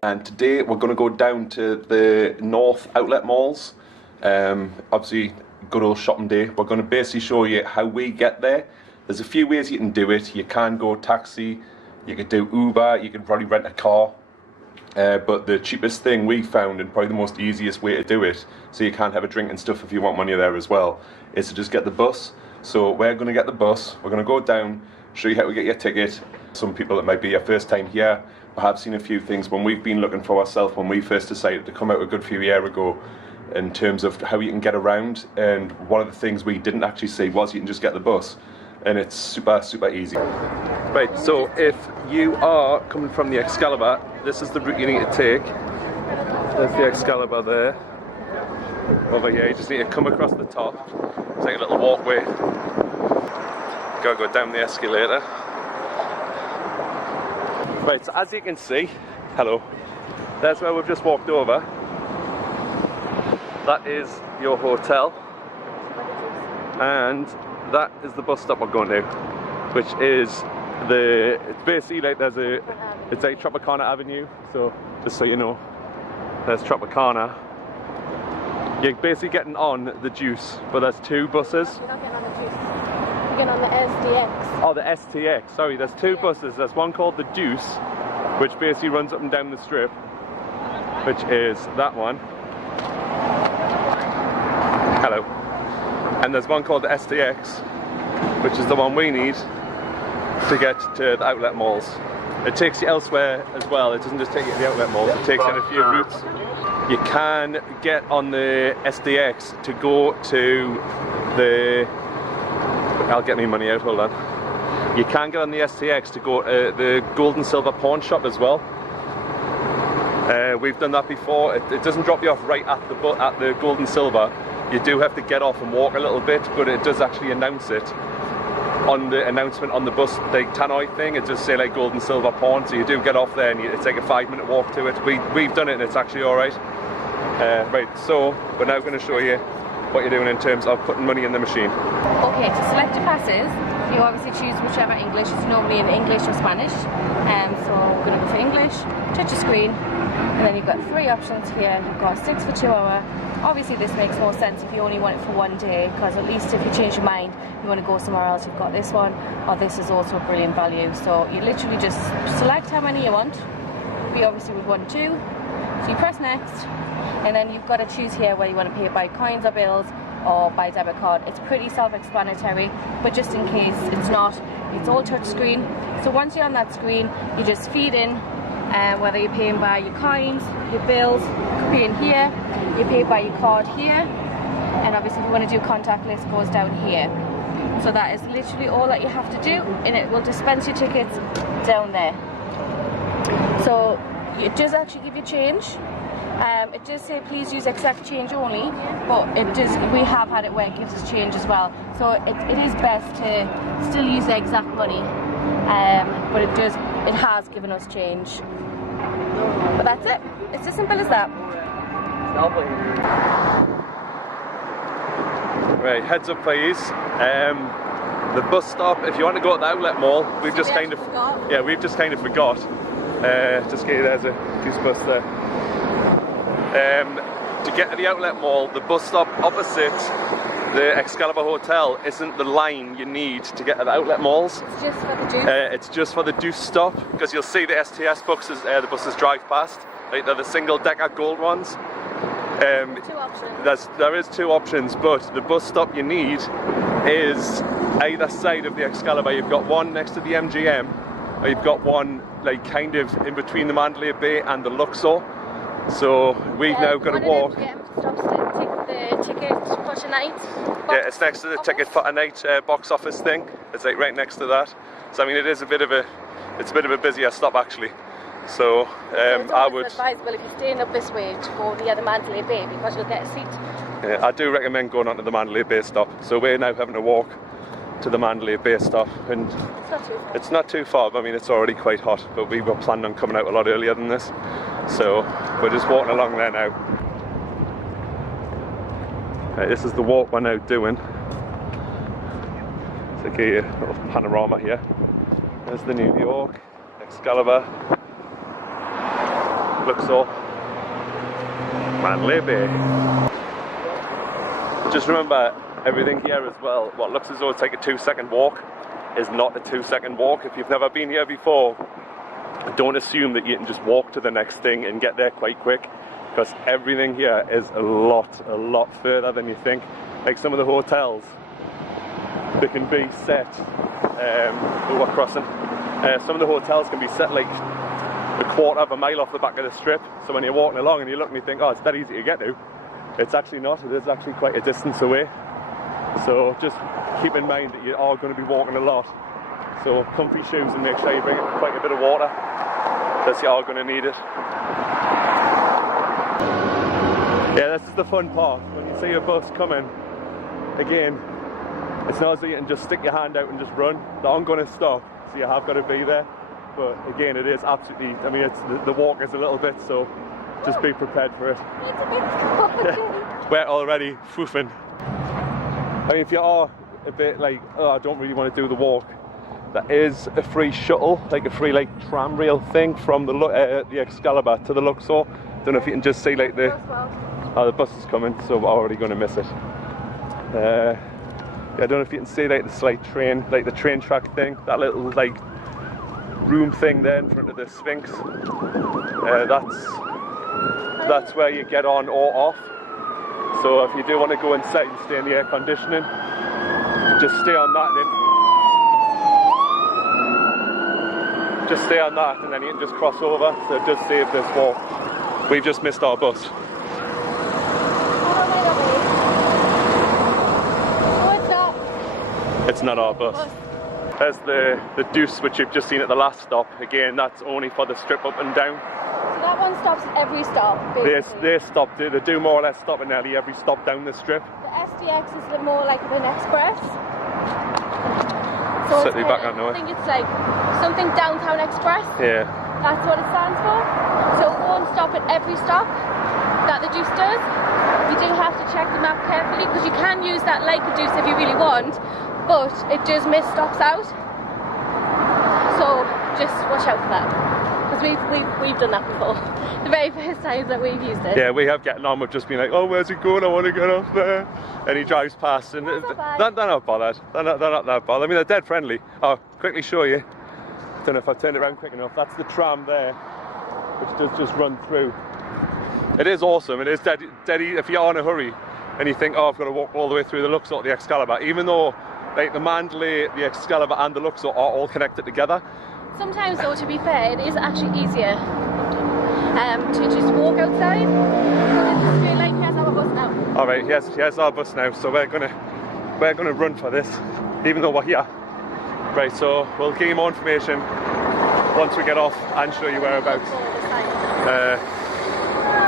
And today we're going to go down to the North Outlet Malls. Obviously, good old shopping day. We're going to basically show you how we get there. There's a few ways you can do it. You can go taxi, you could do Uber, you could probably rent a car. But the cheapest thing we found, and probably the most easiest way to do it, so you can't have a drink and stuff if you want money there as well, is to just get the bus. So we're going to get the bus, we're going to go down, show you how to get your ticket. Some people, it might be your first time here, but have seen a few things when we've been looking for ourselves when we first decided to come out a good few years ago in terms of how you can get around. And one of the things we didn't actually see was you can just get the bus, and it's super easy. Right, so if you are coming from the Excalibur, this is the route you need to take. There's the Excalibur there. Over here, you just need to come across the top. It's like a little walkway. Gotta go down the escalator. Right, so as you can see, hello, that's where we've just walked over. That is your hotel. And that is the bus stop we're going to, which is it's basically like it's like Tropicana Avenue. So just so you know, there's Tropicana. You're basically getting on the Juice, but there's two buses. You're not getting on the Juice, you're getting on the STX. Oh, the STX, sorry, there's two buses. There's one called the Juice, which basically runs up and down the strip, which is that one. Hello. And there's one called the STX, which is the one we need to get to the outlet malls. It takes you elsewhere as well. It doesn't just take you to the outlet malls, it takes you in a few routes. You can get on the STX to go to the... I'll get me money out, hold on. You can get on the STX to go to the Gold and Silver pawn shop as well. We've done that before. It doesn't drop you off right at the Gold and Silver. You do have to get off and walk a little bit, but it does actually announce it on the announcement on the bus, the tannoy thing. It does say like Gold and Silver pawn, so you do get off there and it's like a 5-minute walk to it. We've done it and it's actually alright. Right, so we're now going to show you what you're doing in terms of putting money in the machine. Okay, to select your passes, you obviously choose whichever English. It's normally in English or Spanish. So we're going to go for English, touch the screen, and then you've got 3 options here. You've got 6 for 2 hour. Obviously this makes more sense if you only want it for 1 day, because at least if you change your mind, you want to go somewhere else, you've got this one, or this is also a brilliant value. So you literally just select how many you want. We obviously would want 2. So you press next, and then you've got to choose here where you want to pay by coins or bills or by debit card. It's pretty self-explanatory, but just in case it's not, it's all touch screen. So once you're on that screen, you just feed in whether you're paying by your coins, your bills, you could be in here, you pay by your card here, and obviously if you want to do contactless, it goes down here. So that is literally all that you have to do, and it will dispense your tickets down there. So it does actually give you change. It does say please use exact change only, but we have had it where it gives us change as well. So it is best to still use the exact money, but it has given us change. But that's it. It's as simple as that. Right, heads up please. The bus stop, if you want to go to the outlet mall, we've just kind of forgot. Just get you, there's a piece of bus there. To get to the outlet mall, the bus stop opposite the Excalibur Hotel isn't the line you need to get to the outlet malls. It's just for the Juice? It's just for the Juice stop, because you'll see the STS buses, the buses drive past. Like they're the single-decker gold ones. 2 options. There is 2 options, but the bus stop you need is either side of the Excalibur. You've got one next to the MGM, or you've got one like kind of in between the Mandalay Bay and the Luxor. So we've now got to walk. Stops the ticket for tonight. Yeah, it's next to the ticket for tonight box office thing. It's like right next to that. So I mean, it's a bit of a busier stop actually. So I would. It's advisable if you're staying up this way to go near the Mandalay Bay, because you'll get a seat. Yeah, I do recommend going onto the Mandalay Bay stop. So we're now having to walk to the Mandalay Bay stop, and it's not too far. I mean, it's already quite hot, but we were planning on coming out a lot earlier than this. So we're just walking along there now. Right, this is the walk we're now doing. So give you a little panorama here. There's the New York, Excalibur. Luxor, Mandalay Bay. Just remember, everything here as well, what looks as though it's like a 2-second walk is not a 2-second walk. If you've never been here before, don't assume that you can just walk to the next thing and get there quite quick, because everything here is a lot further than you think. Like some of the hotels, they can be set, we're crossing, some of the hotels can be set like a quarter of a mile off the back of the strip, so when you're walking along and you look and you think, oh, it's that easy to get to, it's actually not. It is actually quite a distance away. So just keep in mind that you are going to be walking a lot, so comfy shoes, and make sure you bring quite a bit of water, because you are going to need it. Yeah, this is the fun part. When you see a bus coming, again, it's not as though you can just stick your hand out and just run. They aren't going to stop, so you have got to be there. But again, it is absolutely, I mean, it's the walk is a little bit, so just be prepared for it. It's a bit cold. We're already foofing. I mean, if you are a bit like, oh, I don't really want to do the walk, there is a free shuttle, like a free like tram rail thing from the Excalibur to the Luxor. Don't know if you can just see like the bus is coming, so we're already going to miss it. Yeah, I don't know if you can see like the slight train, like the train track thing, that little like room thing there in front of the Sphinx. That's where you get on or off. So if you do want to go inside and stay in the air conditioning, just stay on that, and then just stay on that, and then you can just cross over. So it does save this walk. We've just missed our bus. Oh, it's not. It's not our bus. There's the Deuce, which you've just seen at the last stop. Again, that's only for the strip up and down. So that one stops at every stop, basically. They stop, they do more or less stop at nearly every stop down the strip. The SDX is more like an express. So Certainly back on now. I think it's like something Downtown Express. Yeah. That's what it stands for. So it won't stop at every stop that the Deuce does. You do have to check the map carefully, because you can use that like a Deuce if you really want, but it does miss stops out. So just watch out for that. Because we've done that before. The very first times that we've used it. Yeah, we have getting on with just being like, oh, where's it going? I want to get off there. And he drives past, and they're not bothered. They're not that bothered. I mean, they're dead friendly. Oh, quickly show you. Don't know if I've turned it around quick enough. That's the tram there, which does just run through. It is awesome. It is dead if you're in a hurry and you think, oh, I've got to walk all the way through the Luxor to the Excalibur, even though like the Mandalay, the Excalibur and the Luxor are all connected together. Sometimes though, to be fair, it is actually easier to just walk outside. I feel like here's our bus now. Alright, here's our bus now, so we're gonna run for this, even though we're here. Right, so we'll give you more information once we get off and show you whereabouts.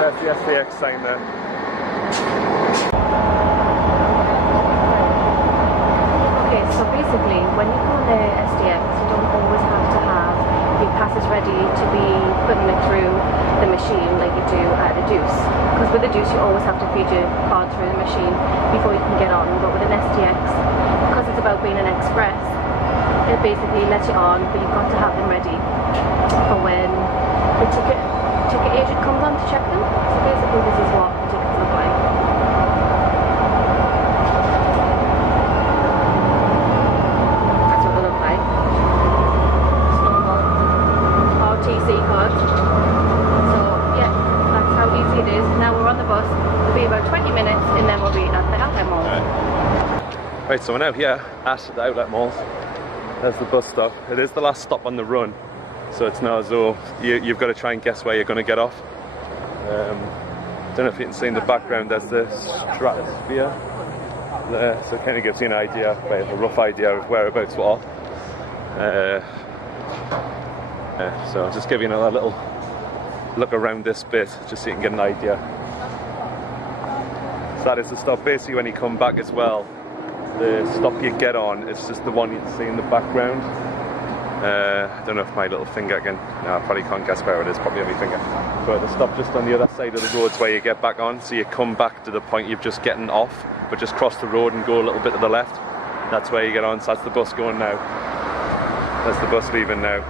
There's the SDX sign there. Okay, so basically, when you go on the SDX, you don't always have to have your passes ready to be putting it through the machine like you do at a Deuce. Because with a Deuce, you always have to feed your card through the machine before you can get on. But with an SDX, because it's about being an express, it basically lets you on, but you've got to have them ready for when the ticket agent comes on to check them. So basically, this is what the tickets look like. That's what they look like. Normal RTC card. So yeah, that's how easy it is. Now we're on the bus. It'll be about 20 minutes, and then we'll be at the outlet mall. Right, so we're now here at the outlet malls. There's the bus stop. It is the last stop on the run, so it's not as though you've got to try and guess where you're going to get off. Don't know if you can see in the background, there's the Stratosphere there, so it kind of gives you an idea, a rough idea of whereabouts we are. So I'll just give you another little look around this bit, just so you can get an idea. So that is the stop. Basically, when you come back as well, the stop you get on is just the one you can see in the background. I don't know if my little finger can, no, I probably can't guess where it is, probably on my finger. But the stop just on the other side of the road's where you get back on, so you come back to the point you've just gotten off, but just cross the road and go a little bit to the left. That's where you get on, so that's the bus going now. That's the bus leaving now.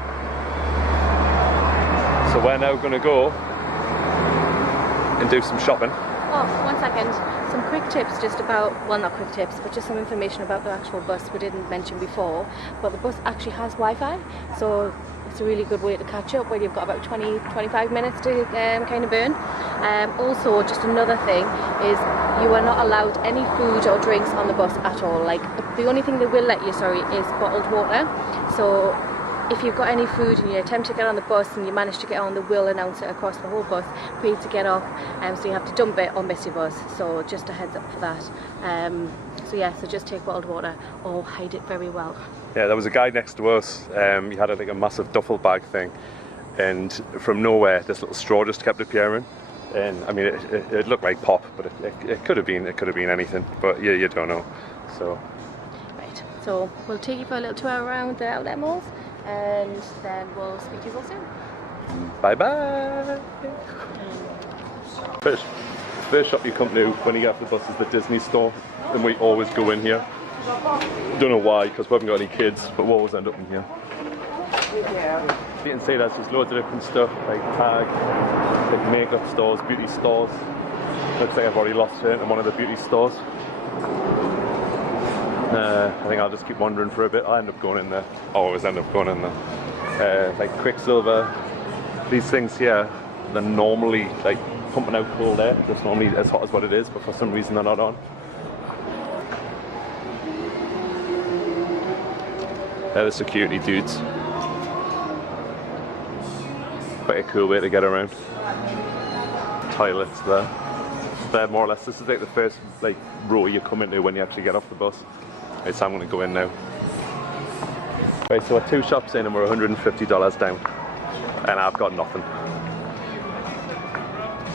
So we're now going to go and do some shopping. Oh, 1 second. Some quick tips just about, well not quick tips, but just some information about the actual bus we didn't mention before. But the bus actually has Wi-Fi, so it's a really good way to catch up when you've got about 20-25 minutes to kind of burn. Also, just another thing is you are not allowed any food or drinks on the bus at all. Like, the only thing they will let you, sorry, is bottled water. So if you've got any food and you attempt to get on the bus and you manage to get on, they will announce it across the whole bus for you to get off, so you have to dump it or miss your bus. So just a heads up for that. So yeah, so just take bottled water or hide it very well. Yeah, there was a guy next to us. He had like a massive duffel bag thing, and from nowhere this little straw just kept appearing. And I mean, it looked like pop, but it could have been anything. But yeah, you don't know. So right, so we'll take you for a little tour around the outlet malls, and then we'll speak to you all soon. Bye bye. First shop you come to when you get off the bus is the Disney store, and we always go in here. Don't know why, because we haven't got any kids, but we always end up in here. You can see there's just loads of different stuff like tag, like makeup stores, beauty stores. Looks like I've already lost her in one of the beauty stores. I think I'll just keep wandering for a bit. I'll end up going in there. I always end up going in there. Like Quicksilver. These things here, they're normally like pumping out cold air. It's normally as hot as what it is, but for some reason they're not on. They're the security dudes. Quite a cool way to get around. Toilets there. They're more or less, this is like the first like row you come into when you actually get off the bus. Right, so I'm going to go in now. Right, so we're 2 shops in and we're $150 down. And I've got nothing.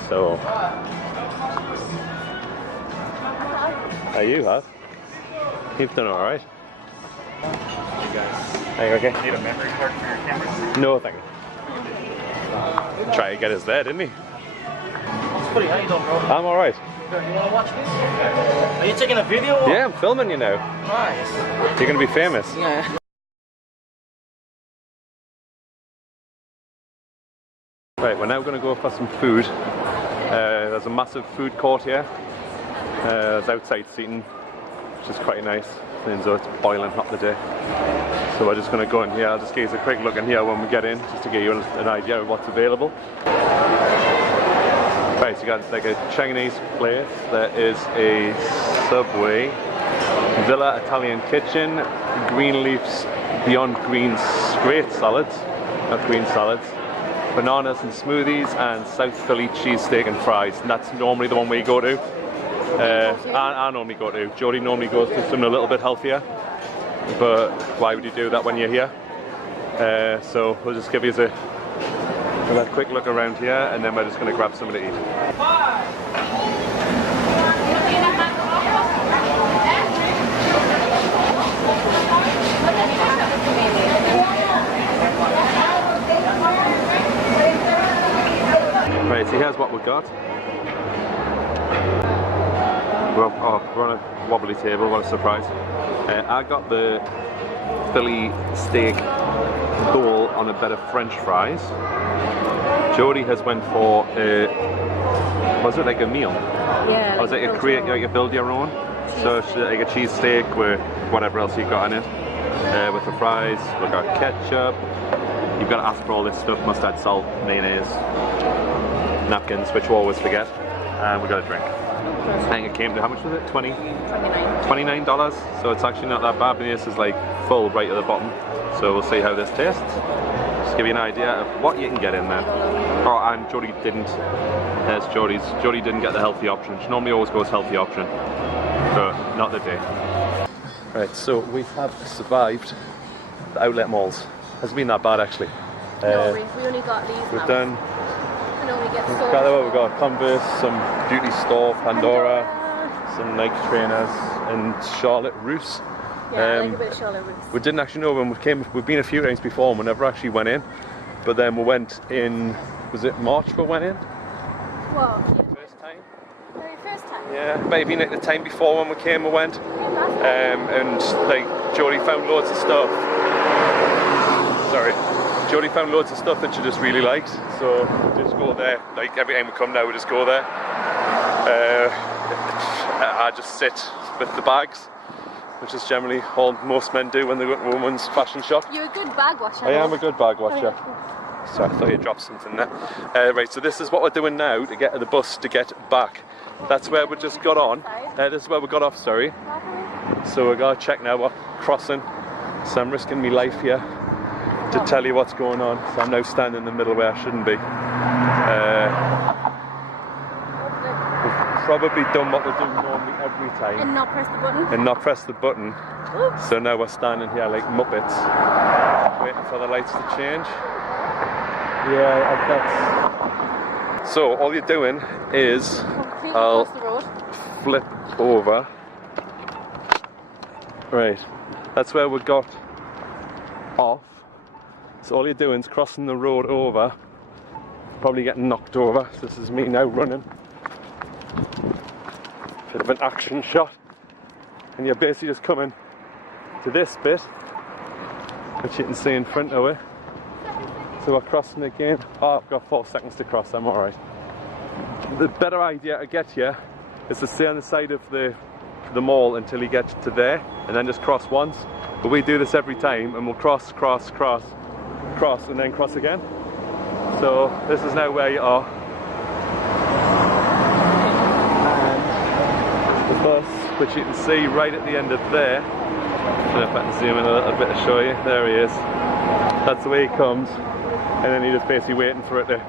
So... you have? You've done alright. Are you okay? Need a memory card for your camera? No, thank you. Try to get us there, didn't he? Buddy, how you doing, bro? I'm alright. You wanna watch this? Are you taking a video? Or? Yeah, I'm filming you now. Nice. You're gonna be famous. Yeah. Right, we're now gonna go for some food. There's a massive food court here. There's outside seating, which is quite nice. So it's boiling hot today. So we're just going to go in here. I'll just give you a quick look in here when we get in, just to give you an idea of what's available. Right, so you got like a Chinese place. There is a Subway, Villa Italian Kitchen, Greenleaf's Beyond Greens great salads, not green salads, bananas and smoothies, and South Philly cheesesteak and fries. And that's normally the one we go to. I normally go to. Jodie normally goes to something a little bit healthier, but why would you do that when you're here? So we'll just give you a quick look around here, and then we're just going to grab something to eat. Right, so here's what we've got. We're on a wobbly table, what a surprise. I got the Philly steak bowl on a bed of French fries. Jodie has went for was it like a meal? Yeah. Or was it you build your own? So it's like a cheese steak with whatever else you've got in it. With the fries, we've got ketchup. You've got to ask for all this stuff, mustard, salt, mayonnaise, napkins, which we always forget. And we've got a drink. I think it came to, how much was it? $29. So it's actually not that bad, but this is like full right at the bottom. So we'll see how this tastes. Just give you an idea of what you can get in there. Oh, and Jodie didn't. There's Jodie's. Jodie didn't get the healthy option. She normally always goes healthy option, but not today. Right, so we have survived the outlet malls. Hasn't been that bad actually. No, we only got these. We've done. We've got Converse, some beauty store, Pandora, some Nike trainers, and Charlotte Russe. Yeah, I like a bit of Charlotte Russe. We didn't actually know when we came. We've been a few times before, and we never actually went in. But then we went in. Was it March we went in? What? First time. Very first time. Yeah, maybe at the time before when we came, we went. And like Jodie found loads of stuff. Sorry. already found loads of stuff that she just really liked, so we just go there. Like every time we come now, we just go there. I just sit with the bags, which is generally all most men do when they go to a woman's fashion shop. You're a good bag washer. I am a good bag washer. So I thought you dropped something there. Right, so this is what we're doing now to get to the bus to get back. That's where we just got on. This is where we got off, sorry. So we're going to check now, we're crossing. So I'm risking my life here to tell you what's going on. So I'm now standing in the middle where I shouldn't be. We've probably done what we do normally every time. And not press the button. And not press the button. Oops. So now we're standing here like muppets, waiting for the lights to change. Yeah, that's... So all you're doing is I'll flip over. Right, that's where we got off. So all you're doing is crossing the road over, probably getting knocked over. So this is me now running. Bit of an action shot. And you're basically just coming to this bit, which you can see in front of it. So we're crossing again. Oh, I've got 4 seconds to cross, I'm alright. The better idea to get here is to stay on the side of the mall until you get to there, and then just cross once. But we do this every time, and we'll cross, cross, cross, cross, and then cross again. So this is now where you are. And the bus, which you can see right at the end of there. I don't know if I can zoom in a little bit to show you. There he is. That's the way he comes. And then you're just basically waiting for it to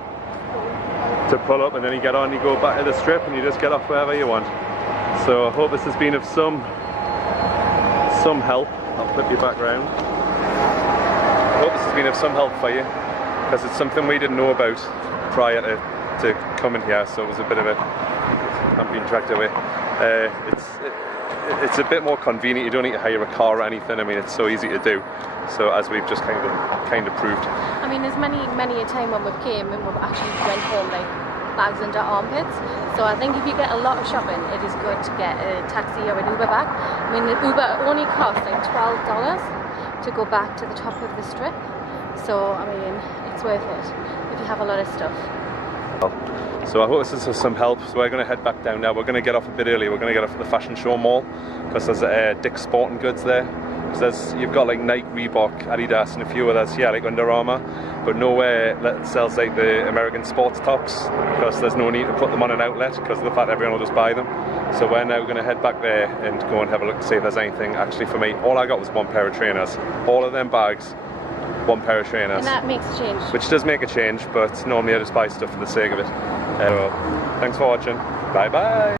pull up, and then you get on, you go back to the strip, and you just get off wherever you want. So I hope this has been of some help. I'll flip you back round. I hope this has been of some help for you, because it's something we didn't know about prior to coming here, so it was a bit of a... I'm being dragged away. It's a bit more convenient. You don't need to hire a car or anything. I mean, it's so easy to do. So as we've just kind of proved. I mean, there's many a time when we've came and we've actually went home like bags under armpits. So I think if you get a lot of shopping, it is good to get a taxi or an Uber back. I mean, the Uber only costs like $12 to go back to the top of the strip. So I mean, it's worth it if you have a lot of stuff. So I hope this is some help. So we're going to head back down now. We're going to get off a bit early. We're going to get off at the Fashion Show Mall, because there's Dick's Sporting Goods there. Because you've got like Nike, Reebok, Adidas, and a few others. Yeah, like Under Armour, but nowhere that sells like the American sports tops, because there's no need to put them on an outlet because of the fact everyone will just buy them. So we're now going to head back there and go and have a look to see if there's anything actually for me. All I got was 1 pair of trainers. All of them bags, 1 pair of trainers. And that makes a change. Which does make a change, but normally I just buy stuff for the sake of it. Thanks for watching. Bye bye.